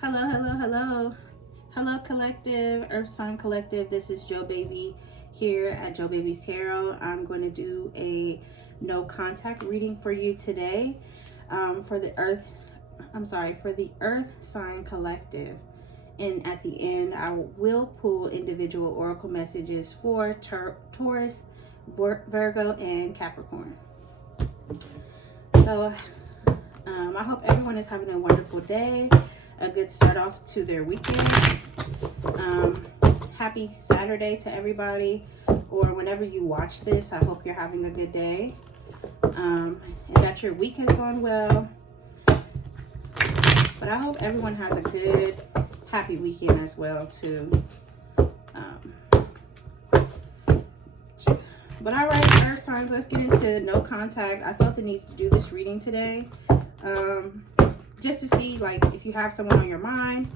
Hello, hello, hello. Hello, Collective, Earth Sign Collective. This is Joe Baby here at Joe Baby's Tarot. I'm going to do a no contact reading for you today for the Earth Sign Collective. And at the end, I will pull individual oracle messages for Taurus, Virgo, and Capricorn. So I hope everyone is having a wonderful day, a good start off to their weekend. Happy Saturday to everybody, or whenever you watch this, I hope you're having a good day, and that your week has gone well. But I hope everyone has a good, happy weekend as well too. But all right, Earth signs, let's get into no contact. I felt the need to do this reading today, just to see, like, if you have someone on your mind,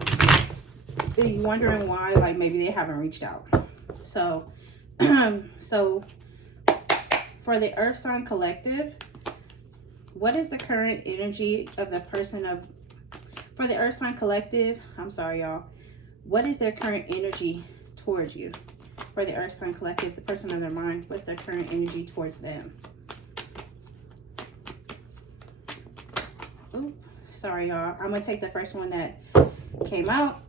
and you're wondering why, like, maybe they haven't reached out. So, so for the Earth sign collective, what is the current energy of the person of, for the Earth sign collective, I'm sorry, y'all, what is their current energy towards you? For the Earth sign collective, the person on their mind, what's their current energy towards them? Ooh, sorry, y'all. I'm going to take the first one that came out.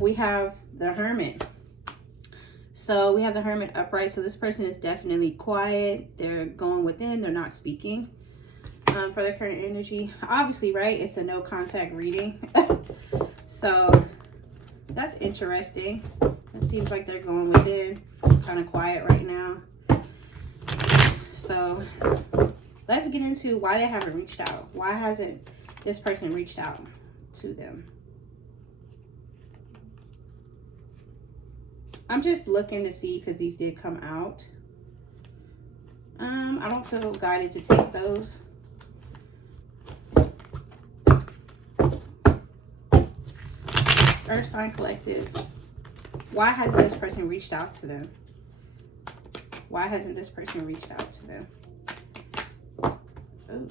We have the Hermit. So we have the Hermit upright. So this person is definitely quiet. They're going within. They're not speaking. For their current energy. Obviously, right? It's a no contact reading. So that's interesting. It seems like they're going within, kind of quiet right now. So let's get into why they haven't reached out. Why hasn't this person reached out to them? I'm just looking to see, because these did come out. I don't feel guided to take those. Earth sign collective. Why hasn't this person reached out to them? Why hasn't this person reached out to them?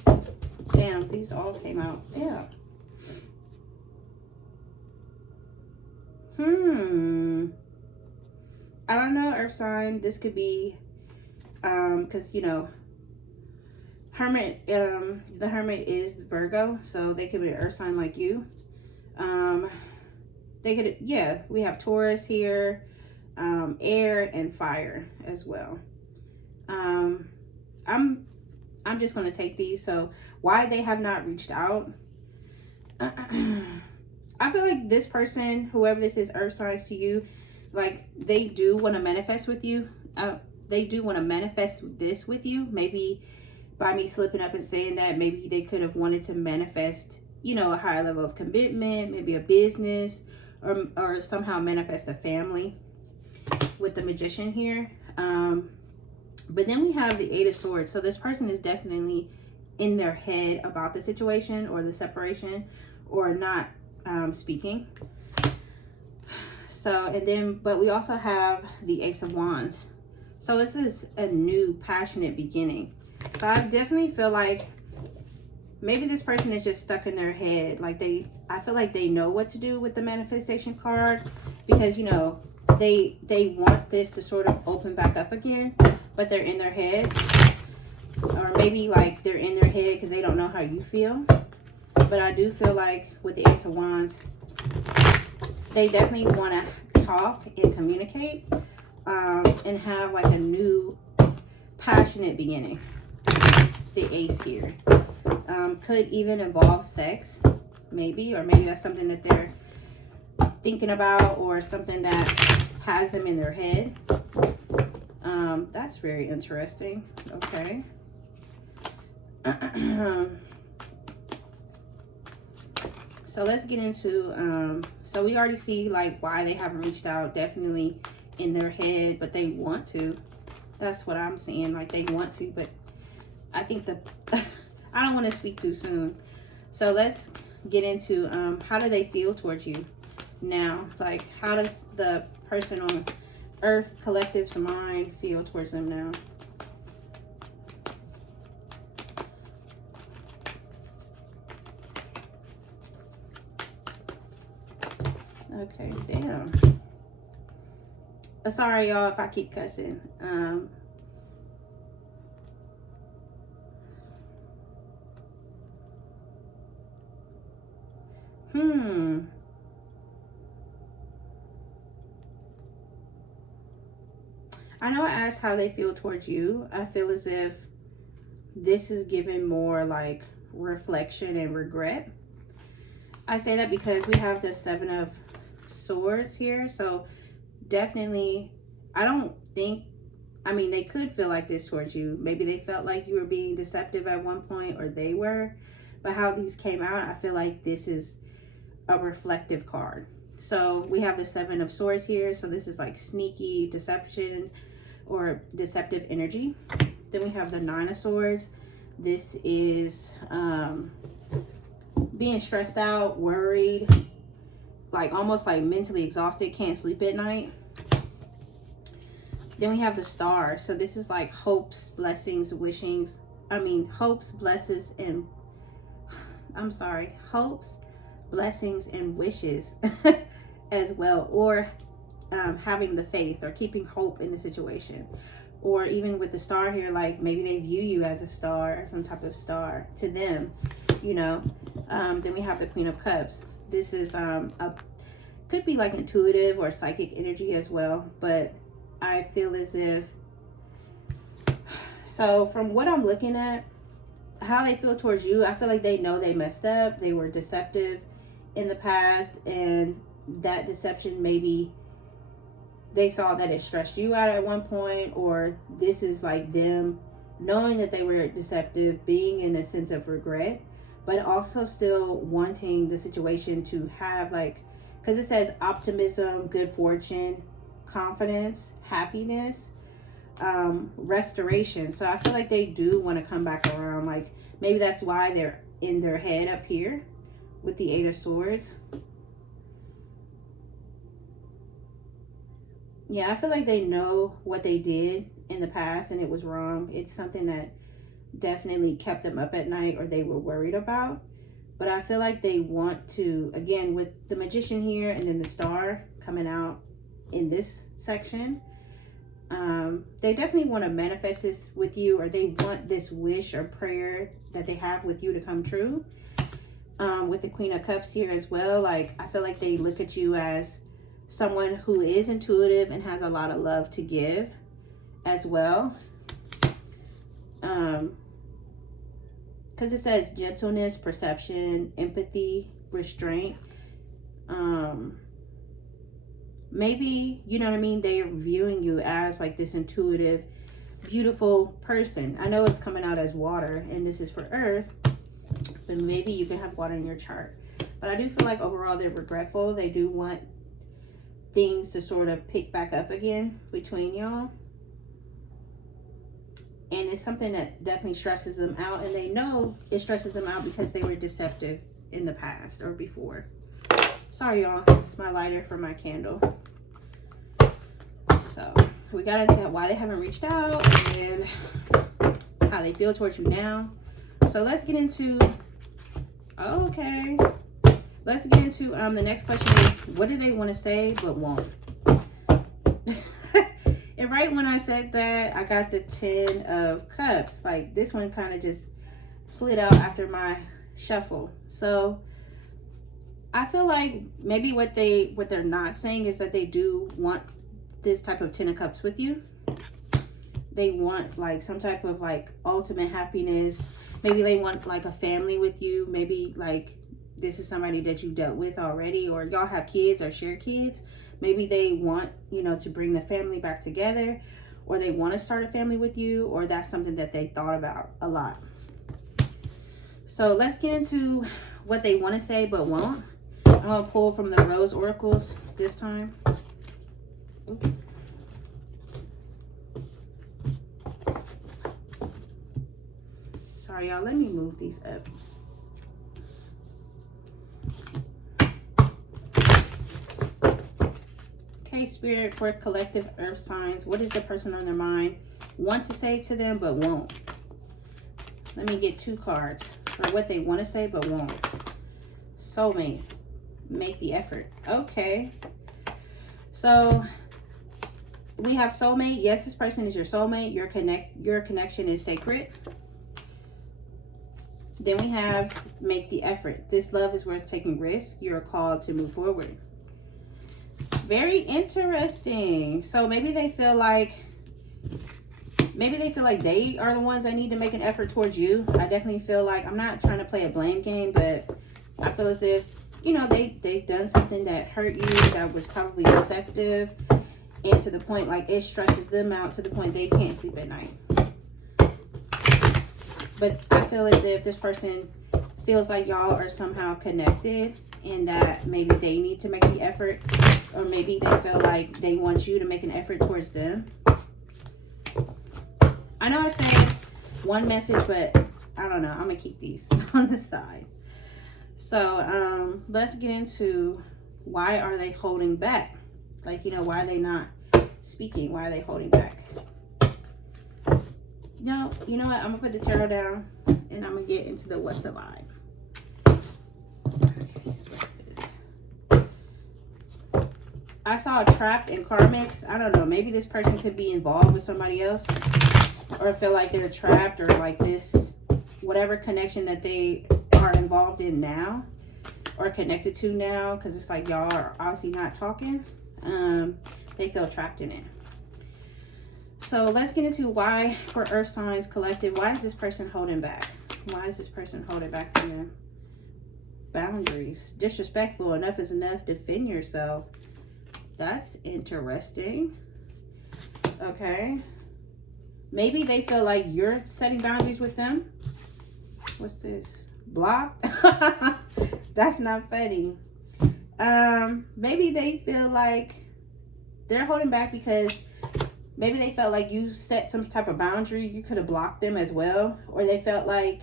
Oh, damn, these all came out. Yeah. I don't know, Earth sign. This could be, because, you know, Hermit, the Hermit is Virgo, so they could be an Earth sign like you. They could, yeah, we have Taurus here, air and fire as well. I'm just going to take these. So why they have not reached out? I feel like this person, whoever this is, Earth signs to you, like, they do want to manifest with you. They do want to manifest this with you. Maybe by me slipping up and saying that, maybe they could have wanted to manifest, you know, a higher level of commitment, maybe a business, or somehow manifest a family with the Magician here. But then we have the Eight of Swords. So this person is definitely in their head about the situation or the separation, or not speaking. So, and then, but we also have the Ace of Wands. So this is a new passionate beginning. So I definitely feel like maybe this person is just stuck in their head. Like, I feel like they know what to do with the manifestation card, because, you know, they want this to sort of open back up again, but they're in their heads. Or maybe, like, they're in their head because they don't know how you feel. But I do feel like with the Ace of Wands, they definitely want to talk and communicate, and have like a new passionate beginning. The Ace here could even involve sex, maybe, or maybe that's something that they're thinking about, or something that has them in their head. That's very interesting. Okay. So let's get into, so we already see, like, why they haven't reached out. Definitely in their head, but they want to. That's what I'm seeing. Like, they want to, but I think I don't want to speak too soon. So let's get into, how do they feel towards you now? Like, how does the person on Earth Collective's mind feel towards them now? Okay, damn. Sorry, y'all, if I keep cussing. I know I asked how they feel towards you. I feel as if this is given more like reflection and regret. I say that because we have the 7 of Swords here. So definitely, I don't think, I mean, they could feel like this towards you. Maybe they felt like you were being deceptive at one point, or they were. But how these came out, I feel like this is a reflective card. So we have the 7 of Swords here. So this is like sneaky deception or deceptive energy. Then we have the 9 of Swords. This is being stressed out, worried, like almost like mentally exhausted, can't sleep at night. Then we have the Star. So this is like hopes, blessings, wishings. I mean, hopes, blessings, and hopes, blessings, and wishes as well. Or having the faith or keeping hope in the situation. Or even with the Star here, like maybe they view you as a star or some type of star to them, you know. Then we have the Queen of Cups. This is could be like intuitive or psychic energy as well, but I feel as if, so from what I'm looking at, how they feel towards you, I feel like they know they messed up, they were deceptive in the past, and that deception, maybe they saw that it stressed you out at one point, or this is like them knowing that they were deceptive, being in a sense of regret, but also still wanting the situation to have like, because it says optimism, good fortune, confidence, happiness, restoration. So I feel like they do want to come back around. Like maybe that's why they're in their head up here with the 8 of Swords. Yeah, I feel like they know what they did in the past and it was wrong. It's something that definitely kept them up at night or they were worried about. But I feel like they want to, again, with the Magician here and then the Star coming out in this section, they definitely want to manifest this with you, or they want this wish or prayer that they have with you to come true. With the Queen of Cups here as well, like I feel like they look at you as someone who is intuitive and has a lot of love to give as well. Because it says gentleness, perception, empathy, restraint. Maybe, you know what I mean, they're viewing you as like this intuitive, beautiful person. I know it's coming out as water and this is for earth, but maybe you can have water in your chart. But I do feel like overall they're regretful. They do want things to sort of pick back up again between y'all. And it's something that definitely stresses them out. And they know it stresses them out because they were deceptive in the past or before. Sorry, y'all. It's my lighter for my candle. So we got into why they haven't reached out and how they feel towards you now. So let's get into, okay. Let's get into the next question is, what do they want to say but won't? And right when I said that, I got the 10 of Cups. Like this one kind of just slid out after my shuffle. So I feel like maybe what they're not saying is that they do want this type of 10 of Cups with you. They want like some type of like ultimate happiness. Maybe they want like a family with you. Maybe like this is somebody that you dealt with already, or y'all have kids or share kids. Maybe they want, you know, to bring the family back together, or they want to start a family with you, or that's something that they thought about a lot. So let's get into what they want to say but won't. I'm going to pull from the Rose Oracles this time. Oops. Sorry, y'all. Let me move these up. Okay, Spirit, for collective earth signs, what is the person on their mind want to say to them but won't? Let me get 2 cards for what they want to say but won't. Soulmate. Make the effort. Okay. So we have soulmate. Yes, this person is your soulmate. Your connection is sacred. Then we have make the effort. This love is worth taking risks. You're called to move forward. Very interesting. So maybe they feel like they are the ones that need to make an effort towards you. I definitely feel like, I'm not trying to play a blame game, but I feel as if, you know, they've done something that hurt you, that was probably deceptive, and to the point like it stresses them out to the point they can't sleep at night. But I feel as if this person feels like y'all are somehow connected, and that maybe they need to make the effort, or maybe they feel like they want you to make an effort towards them. I know I said one message, but I don't know. I'm going to keep these on the side. So let's get into, why are they holding back? Like, you know, why are they not speaking? Why are they holding back? No, you know what? I'm going to put the tarot down, and I'm going to get into the what's the vibe. Okay, what's this? I saw trapped in karmics. I don't know. Maybe this person could be involved with somebody else, or feel like they're trapped, or like this, whatever connection that they are involved in now or connected to now, because it's like y'all are obviously not talking. They feel trapped in it. So let's get into why, for Earth signs collective, why is this person holding back? Why is this person holding back from their boundaries? Disrespectful. Enough is enough. Defend yourself. That's interesting. Okay. Maybe they feel like you're setting boundaries with them. What's this? Blocked? That's not funny. Maybe they feel like they're holding back because maybe they felt like you set some type of boundary. You could have blocked them as well. Or they felt like,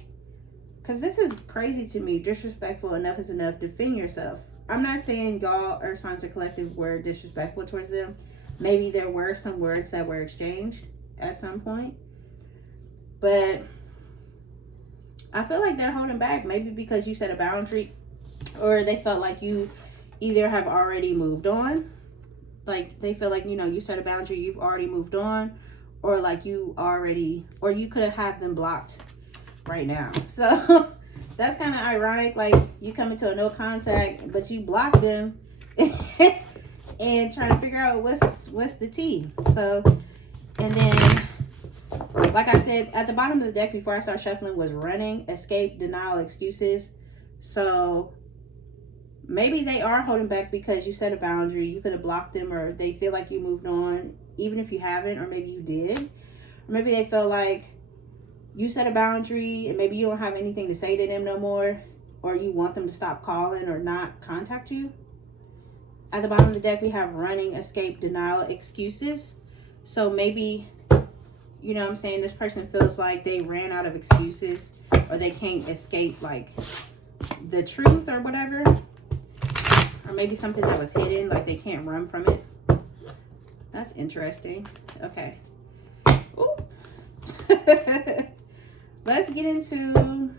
because this is crazy to me, disrespectful, enough is enough, defend yourself. I'm not saying y'all, Earth signs or collective, were disrespectful towards them. Maybe there were some words that were exchanged at some point, but I feel like they're holding back, maybe because you set a boundary, or they felt like you either have already moved on, like they feel like, you know, you set a boundary, you've already moved on, or like you already, or you could have them blocked right now. So that's kind of ironic, like you come into a no contact, but you block them and trying to figure out what's the tea. So, and then, like I said, at the bottom of the deck before I start shuffling was running, escape, denial, excuses. So maybe they are holding back because you set a boundary. You could have blocked them, or they feel like you moved on, even if you haven't, or maybe you did. Or maybe they feel like you set a boundary and maybe you don't have anything to say to them no more, or you want them to stop calling or not contact you. At the bottom of the deck, we have running, escape, denial, excuses. So maybe, you know what I'm saying, this person feels like they ran out of excuses, or they can't escape like the truth or whatever. Or maybe something that was hidden, like they can't run from it. That's interesting. Okay. Ooh. Let's get into,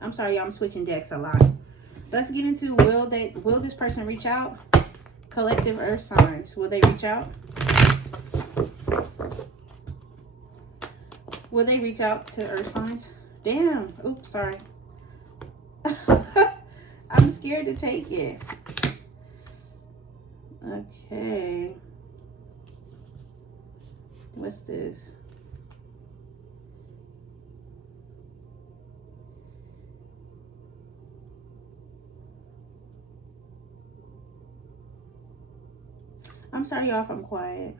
I'm sorry, y'all, I'm switching decks a lot. Let's get into, will this person reach out? Collective Earth signs, will they reach out? Will they reach out to Earth signs? Damn. Oops, sorry. I'm scared to take it. Okay. What's this? I'm sorry, y'all, if I'm quiet.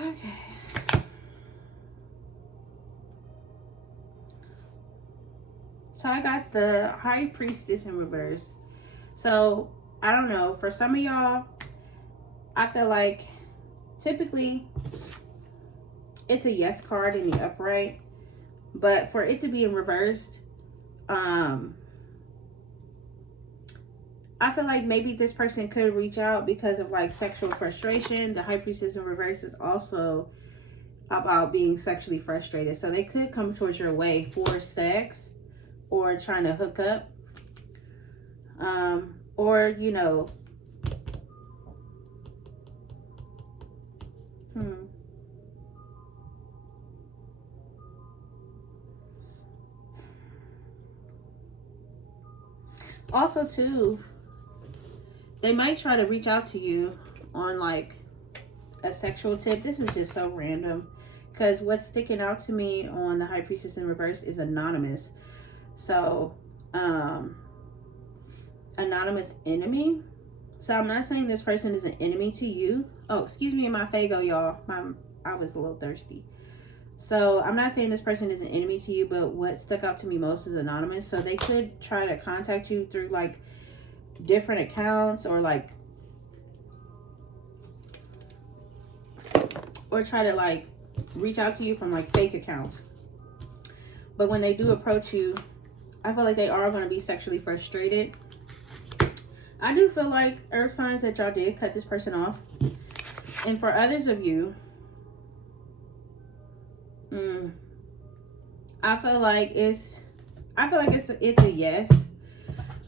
Okay. So I got the High Priestess in reverse. So I don't know, for some of y'all, I feel like typically it's a yes card in the upright, but for it to be in reversed, I feel like maybe this person could reach out because of like sexual frustration. The High Priestess in reverse is also about being sexually frustrated. So they could come towards your way for sex or trying to hook up. Or, you know, also too, they might try to reach out to you on like a sexual tip. This is just so random because what's sticking out to me on the High Priestess in reverse is anonymous. So anonymous enemy. So I'm not saying this person is an enemy to you. Oh, excuse me, my Fago, y'all. I was a little thirsty. So I'm not saying this person is an enemy to you, but what stuck out to me most is anonymous. So they could try to contact you through like different accounts, or like, or try to like reach out to you from like fake accounts. But when they do approach you, I feel like they are going to be sexually frustrated. I do feel like earth signs that y'all did cut this person off. And for others of you, I feel like it's a yes.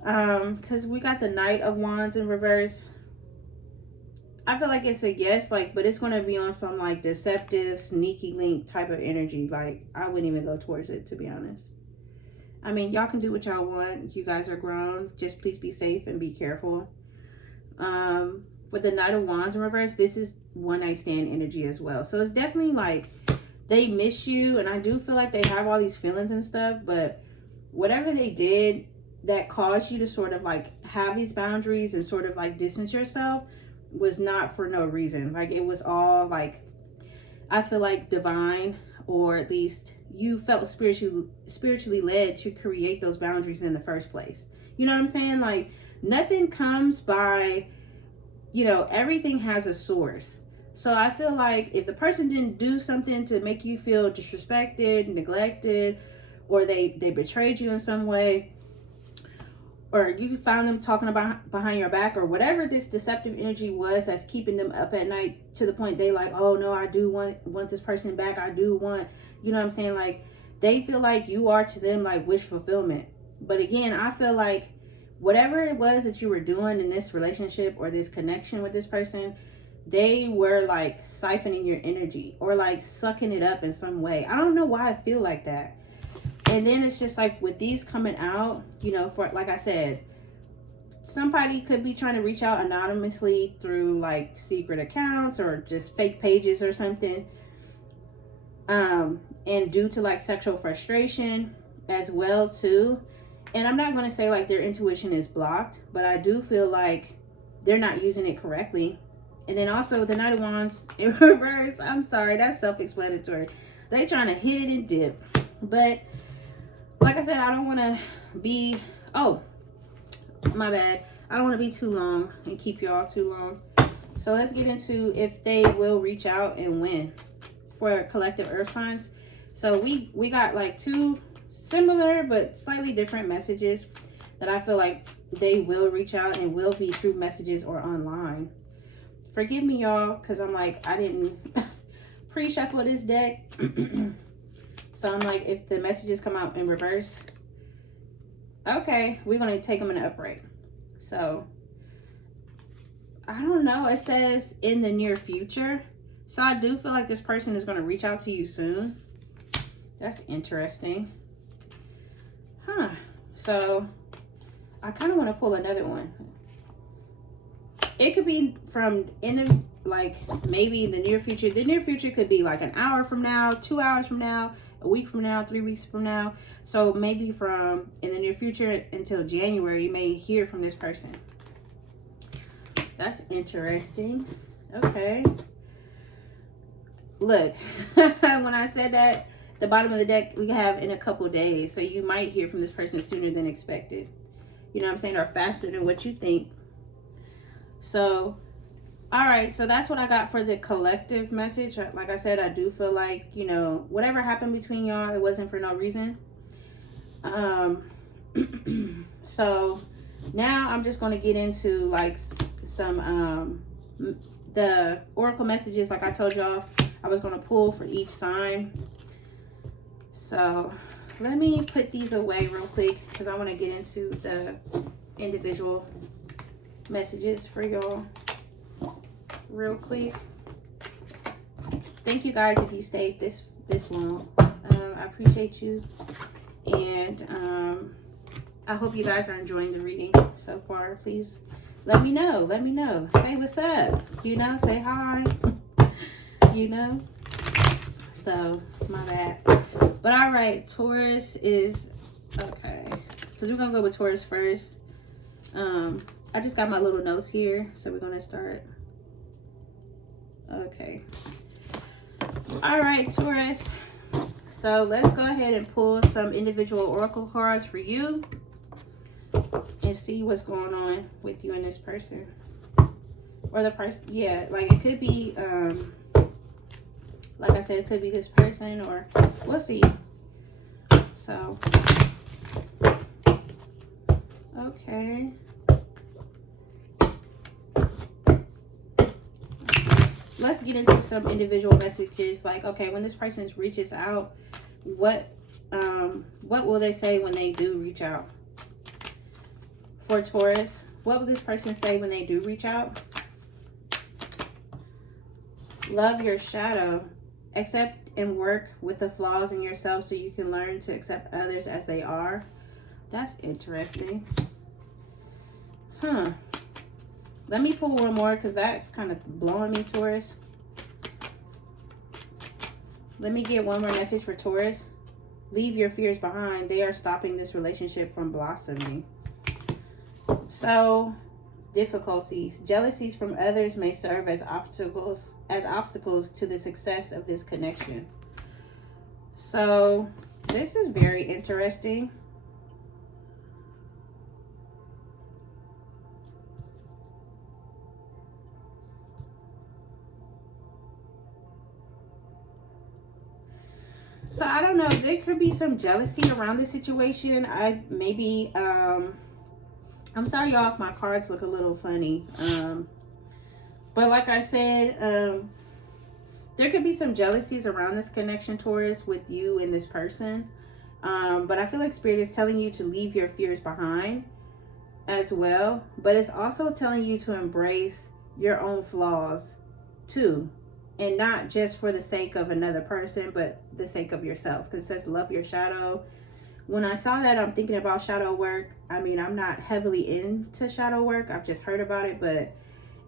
Because we got the Knight of Wands in reverse. I feel like it's a yes, like, but it's going to be on some like deceptive, sneaky link type of energy. Like, I wouldn't even go towards it, to be honest. I mean, y'all can do what y'all want. You guys are grown. Just please be safe and be careful. With the Knight of Wands in reverse, this is one night stand energy as well. So it's definitely like they miss you, and I do feel like they have all these feelings and stuff, but whatever they did that caused you to sort of like have these boundaries and sort of like distance yourself was not for no reason. Like, it was all like, I feel like divine, or at least you felt spiritually led to create those boundaries in the first place. You know what I'm saying? Like, nothing comes by, you know, everything has a source. So I feel like if the person didn't do something to make you feel disrespected, neglected, or they betrayed you in some way, or you found them talking about behind your back, or whatever this deceptive energy was that's keeping them up at night to the point they like, oh no, I do want this person back. I do want, you know what I'm saying? Like, they feel like you are to them like wish fulfillment. But again, I feel like whatever it was that you were doing in this relationship or this connection with this person, they were like siphoning your energy or like sucking it up in some way. I don't know why I feel like that. And then it's just like with these coming out, you know, for, like I said, somebody could be trying to reach out anonymously through like secret accounts or just fake pages or something. And due to like sexual frustration as well too. And I'm not going to say like their intuition is blocked, but I do feel like they're not using it correctly. And then also the Knight of Wands in reverse. I'm sorry, that's self-explanatory. They trying to hit it and dip. But like I said, I don't want to be, oh, my bad. I don't want to be too long and keep y'all too long. So let's get into if they will reach out and when for collective earth signs. So we got like two similar but slightly different messages that I feel like they will reach out and will be through messages or online. Forgive me, y'all, because I'm like, I didn't pre-shuffle this deck. So I'm like, if the messages come out in reverse, okay, we're going to take them in the upright. So, I don't know. It says in the near future. So I do feel like this person is going to reach out to you soon. That's interesting. Huh. So, I kind of want to pull another one. It could be from in the, like, maybe in the near future. The near future could be like an hour from now, 2 hours from now, a week from now, 3 weeks from now. So maybe from in the near future until January, you may hear from this person. That's interesting. Okay. Look, when I said that, the bottom of the deck, we have in a couple days. So you might hear from this person sooner than expected. You know what I'm saying? Or faster than what you think. So, all right. So that's what I got for the collective message. Like I said, I do feel like, you know, whatever happened between y'all, it wasn't for no reason. So now I'm just going to get into like some, the oracle messages. Like I told y'all, I was going to pull for each sign. So let me put these away real quick because I want to get into the individual messages for y'all real quick. Thank you guys if you stayed this long. I appreciate you, and I hope you guys are enjoying the reading so far. Please let me know. Let me know. Say what's up. You know, say hi. You know. So my bad. But all right, Taurus is okay. Because we're gonna go with Taurus first. I just got my little notes here, so we're gonna start. Okay. All right, Taurus. So let's go ahead and pull some individual oracle cards for you and see what's going on with you and this person. Or the person, yeah, like it could be, like I said, it could be this person, or we'll see. So, okay. Let's get into some individual messages. Like, okay, when this person reaches out, what will they say when they do reach out? For Taurus, what will this person say when they do reach out? Love your shadow. Accept and work with the flaws in yourself so you can learn to accept others as they are. That's interesting. Huh. Let me pull one more because that's kind of blowing me, Taurus. Let me get one more message for Taurus. Leave your fears behind. They are stopping this relationship from blossoming. So, difficulties. Jealousies from others may serve as obstacles to the success of this connection. So, this is very interesting. So I don't know, there could be some jealousy around this situation. I'm sorry y'all if my cards look a little funny. But like I said, there could be some jealousies around this connection, Taurus, with you and this person. But I feel like Spirit is telling you to leave your fears behind as well. But it's also telling you to embrace your own flaws too. And not just for the sake of another person, but the sake of yourself. Because it says love your shadow. When I saw that, I'm thinking about shadow work. I mean, I'm not heavily into shadow work. I've just heard about it. But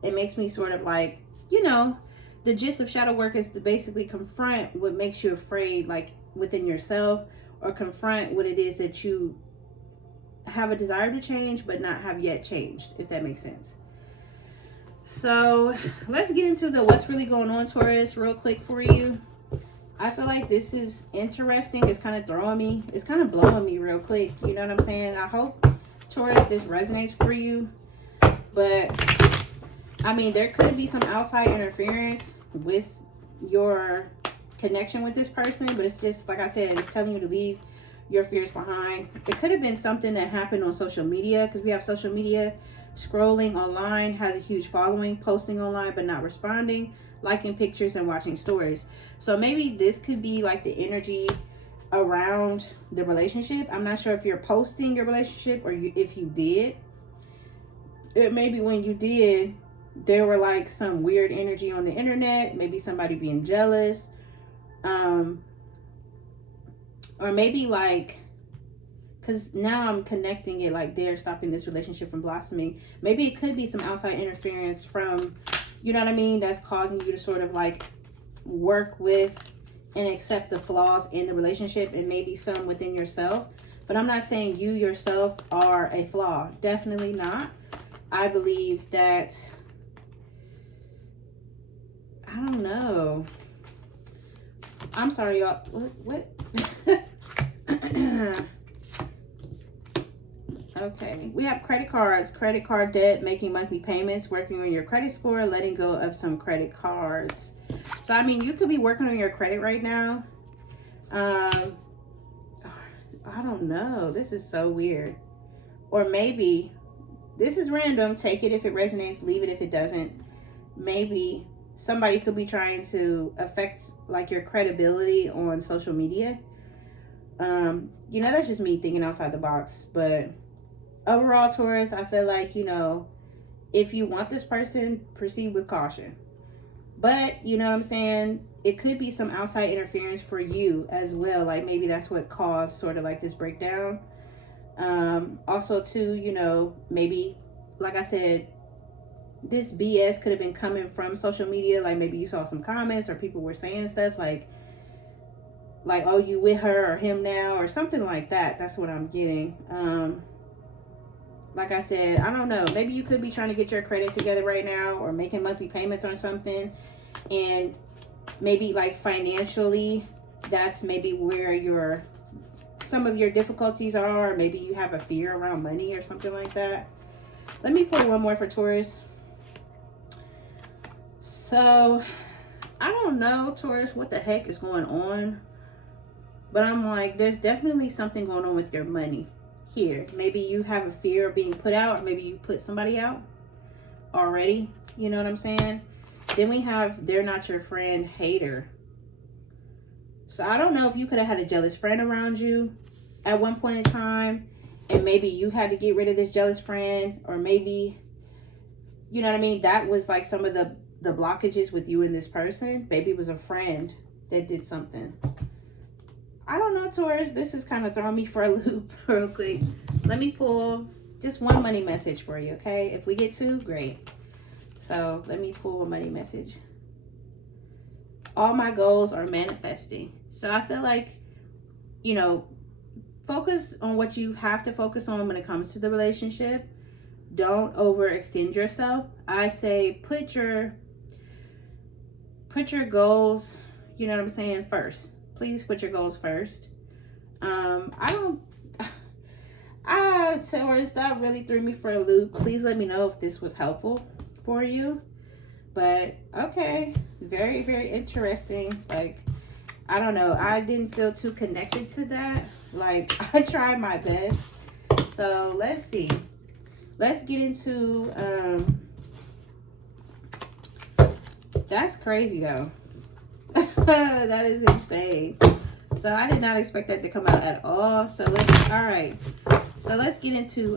it makes me sort of like, you know, the gist of shadow work is to basically confront what makes you afraid, like within yourself. Or confront what it is that you have a desire to change, but not have yet changed, if that makes sense. So let's get into the what's really going on, Taurus, real quick for you. I feel like this is interesting. It's kind of throwing me. It's kind of blowing me real quick. You know what I'm saying? I hope, Taurus, this resonates for you. But, I mean, there could be some outside interference with your connection with this person. But it's just, like I said, it's telling you to leave your fears behind. It could have been something that happened on social media. Because we have social media. Scrolling online, has a huge following, posting online but not responding, liking pictures and watching stories. So maybe this could be like the energy around the relationship. I'm not sure if you're posting your relationship or if you did. It maybe when you did, there were like some weird energy on the internet, maybe somebody being jealous, or maybe like, because now I'm connecting it like they're stopping this relationship from blossoming. Maybe it could be some outside interference from, you know what I mean, that's causing you to sort of like work with and accept the flaws in the relationship, and maybe some within yourself. But I'm not saying you yourself are a flaw. Definitely not. I believe that, I don't know. I'm sorry, y'all. What? Okay, we have credit cards, credit card debt, making monthly payments, working on your credit score, letting go of some credit cards. So, I mean, you could be working on your credit right now. I don't know. This is so weird. Or maybe, this is random. Take it if it resonates, leave it if it doesn't. Maybe somebody could be trying to affect like your credibility on social media. You know, that's just me thinking outside the box, but overall, Taurus, I feel like, you know, if you want this person, proceed with caution. But, you know what I'm saying? It could be some outside interference for you as well. Like maybe that's what caused sort of like this breakdown. Also, too, you know, maybe, like I said, this BS could have been coming from social media. Like maybe you saw some comments or people were saying stuff like, oh, you with her or him now or something like that. That's what I'm getting. Like I said, I don't know. Maybe you could be trying to get your credit together right now or making monthly payments on something. And maybe like financially, that's maybe where some of your difficulties are. Or maybe you have a fear around money or something like that. Let me pull one more for Taurus. So, I don't know, Taurus, what the heck is going on. But I'm like, there's definitely something going on with your money here. Maybe you have a fear of being put out, or maybe you put somebody out already. You know what I'm saying? Then we have they're not your friend, hater. So I don't know if you could have had a jealous friend around you at one point in time, and maybe you had to get rid of this jealous friend, or maybe, you know what I mean? That was like some of the blockages with you and this person. Maybe it was a friend that did something. I don't know, Taurus. This is kind of throwing me for a loop real quick. Let me pull just one money message for you, okay? If we get two, great. So let me pull a money message. All my goals are manifesting. So I feel like, you know, focus on what you have to focus on when it comes to the relationship. Don't overextend yourself. I say put your goals, you know what I'm saying, first. Please put your goals first. Taurus, that really threw me for a loop. Please let me know if this was helpful for you. But okay, very, very interesting. Like, I don't know. I didn't feel too connected to that. Like, I tried my best. So let's see. Let's get into, that's crazy though. That is insane. So I did not expect that to come out at all. So let's get into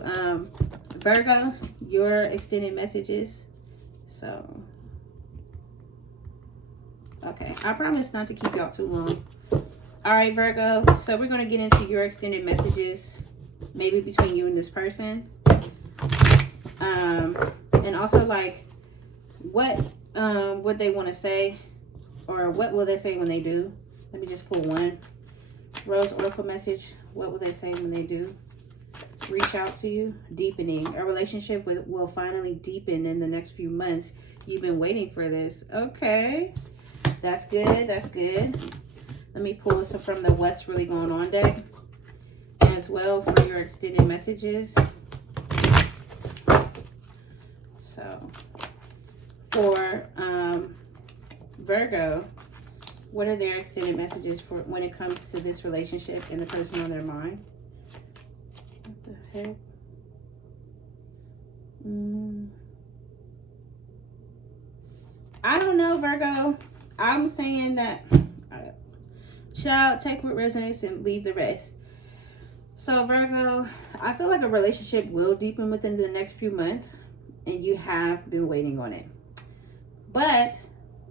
Virgo, your extended messages. So okay, I promise not to keep y'all too long. All right, Virgo, so we're going to get into your extended messages, maybe between you and this person, and also like what would they want to say, or what will they say when they do. Let me just pull one. Rose Oracle message. What will they say when they do reach out to you? Deepening. A relationship will finally deepen in the next few months. You've been waiting for this. Okay. That's good. That's good. Let me pull some from the What's Really Going On deck as well for your extended messages. So for Virgo, what are their extended messages for when it comes to this relationship and the person on their mind? What the heck? I don't know, Virgo. I'm saying that, child, take what resonates and leave the rest. So Virgo, I feel like a relationship will deepen within the next few months, and you have been waiting on it. But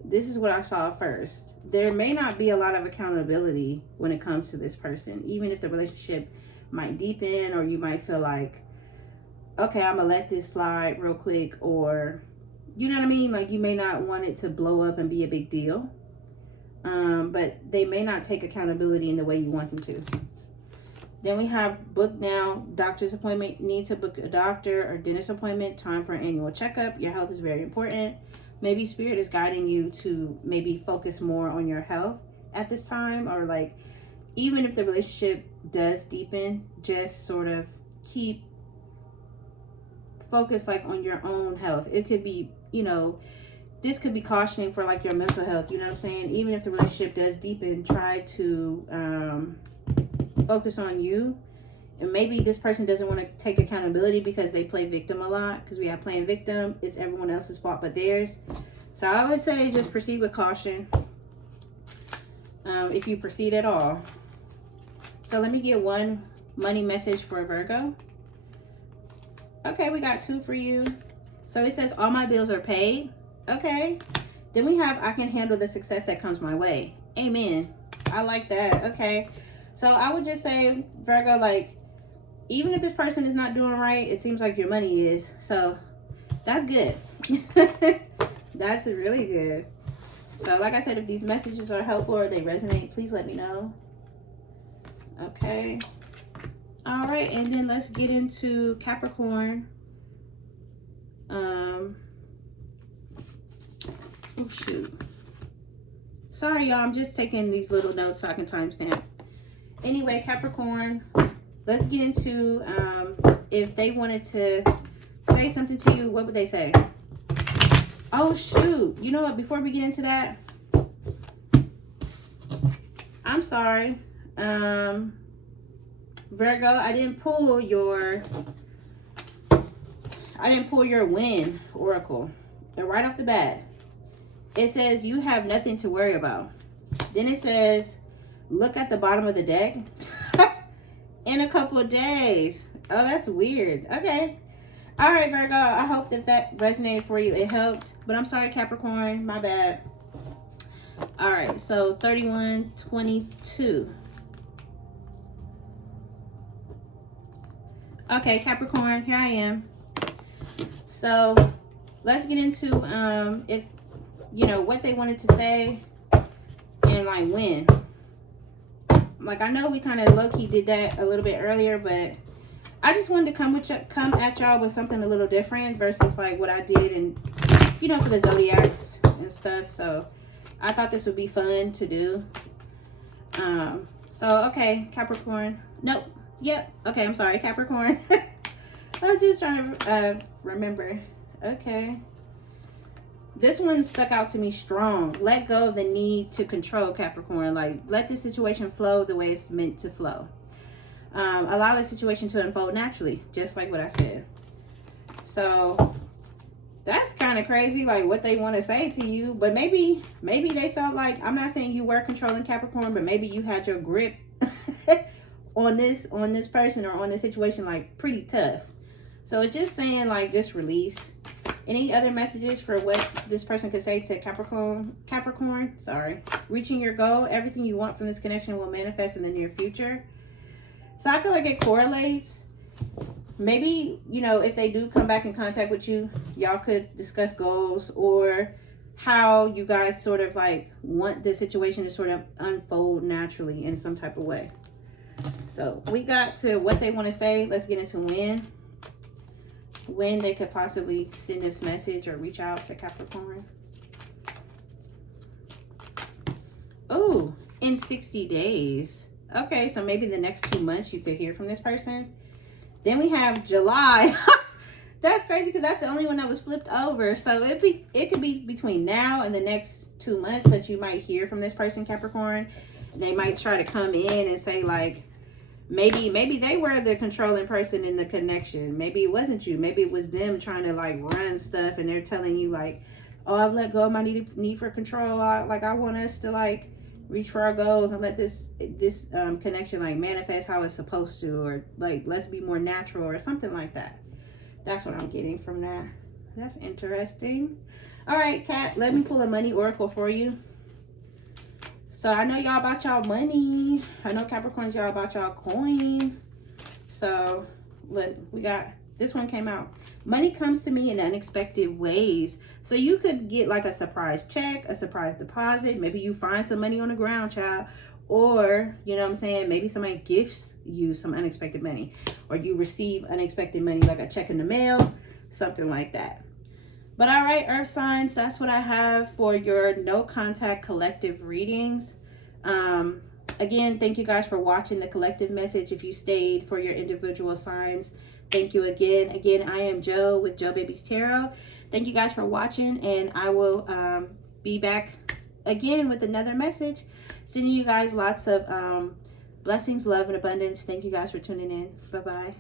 this is what I saw first. There may not be a lot of accountability when it comes to this person, even if the relationship might deepen, or you might feel like, okay, I'm gonna let this slide real quick, or you know what I mean? Like, you may not want it to blow up and be a big deal. But they may not take accountability in the way you want them to. Then we have book now, doctor's appointment. Need to book a doctor or dentist appointment. Time for an annual checkup. Your health is very important. Maybe spirit is guiding you to maybe focus more on your health at this time. Or like, even if the relationship does deepen, just sort of keep focus like on your own health. It could be, you know, this could be cautioning for like your mental health. You know what I'm saying? Even if the relationship does deepen, try to focus on you. And maybe this person doesn't want to take accountability because they play victim a lot. Because we have playing victim. It's everyone else's fault but theirs. So I would say just proceed with caution. If you proceed at all. So let me get one money message for Virgo. Okay, we got 2 for you. So it says all my bills are paid. Okay. Then we have I can handle the success that comes my way. Amen. I like that. Okay. So I would just say, Virgo, like, even if this person is not doing right, it seems like your money is. So that's good. That's really good. So like I said, if these messages are helpful or they resonate, please let me know. Okay. All right, and then let's get into Capricorn. Oh shoot. Sorry, y'all. I'm just taking these little notes so I can timestamp. Anyway, Capricorn, let's get into if they wanted to say something to you, what would they say? Oh shoot. You know what? Before we get into that, I'm sorry. Virgo, I didn't pull your win oracle. And right off the bat, it says you have nothing to worry about. Then it says look at the bottom of the deck in a couple of days. Oh, that's weird. Okay. All right, Virgo, I hope that resonated for you. It helped. But I'm sorry, Capricorn. My bad. All right, so 3122. Okay, Capricorn, here I am. So let's get into if you know what they wanted to say and like when. Like, I know we kind of low-key did that a little bit earlier, but I just wanted to come at y'all with something a little different versus like what I did and for the zodiacs and stuff. So I thought this would be fun to do. So okay, Capricorn. Nope. Yep. Okay, I'm sorry, Capricorn. I was just trying to remember. Okay. This one stuck out to me strong. Let go of the need to control, Capricorn. Like, let the situation flow the way it's meant to flow. Allow the situation to unfold naturally, just like what I said. So that's kind of crazy, like what they want to say to you. But maybe they felt like, I'm not saying you were controlling, Capricorn, but maybe you had your grip on this person or on this situation like pretty tough. So it's just saying like just release. Any other messages for what this person could say to Capricorn? Sorry. Reaching your goal. Everything you want from this connection will manifest in the near future. So I feel like it correlates. Maybe, if they do come back in contact with you, y'all could discuss goals or how you guys sort of like want this situation to sort of unfold naturally in some type of way. So we got to what they want to say. Let's get into when they could possibly send this message or reach out to Capricorn. Oh, in 60 days. Okay, so maybe the next 2 months you could hear from this person. Then we have July. That's crazy because that's the only one that was flipped over. So it could be between now and the next 2 months that you might hear from this person, Capricorn. They might try to come in and say like, maybe they were the controlling person in the connection. Maybe it wasn't you. Maybe it was them trying to like run stuff and they're telling you like, oh, I've let go of my need for control. I want us to like reach for our goals and let this connection like manifest how it's supposed to, or like let's be more natural or something like that. That's what I'm getting from that. That's interesting. All right, Kat, let me pull a money oracle for you. So I know y'all about y'all money. I know Capricorns, y'all about y'all coin. So look, we got, this one came out. Money comes to me in unexpected ways. So you could get like a surprise check, a surprise deposit. Maybe you find some money on the ground, child. Or, you know what I'm saying? Maybe somebody gifts you some unexpected money. Or you receive unexpected money, like a check in the mail, something like that. But all right, Earth signs, that's what I have for your no contact collective readings. Again, thank you guys for watching the collective message. If you stayed for your individual signs, thank you again. Again, I am Joe with Joe Babies Tarot. Thank you guys for watching, and I will be back again with another message. Sending you guys lots of blessings, love, and abundance. Thank you guys for tuning in. Bye-bye.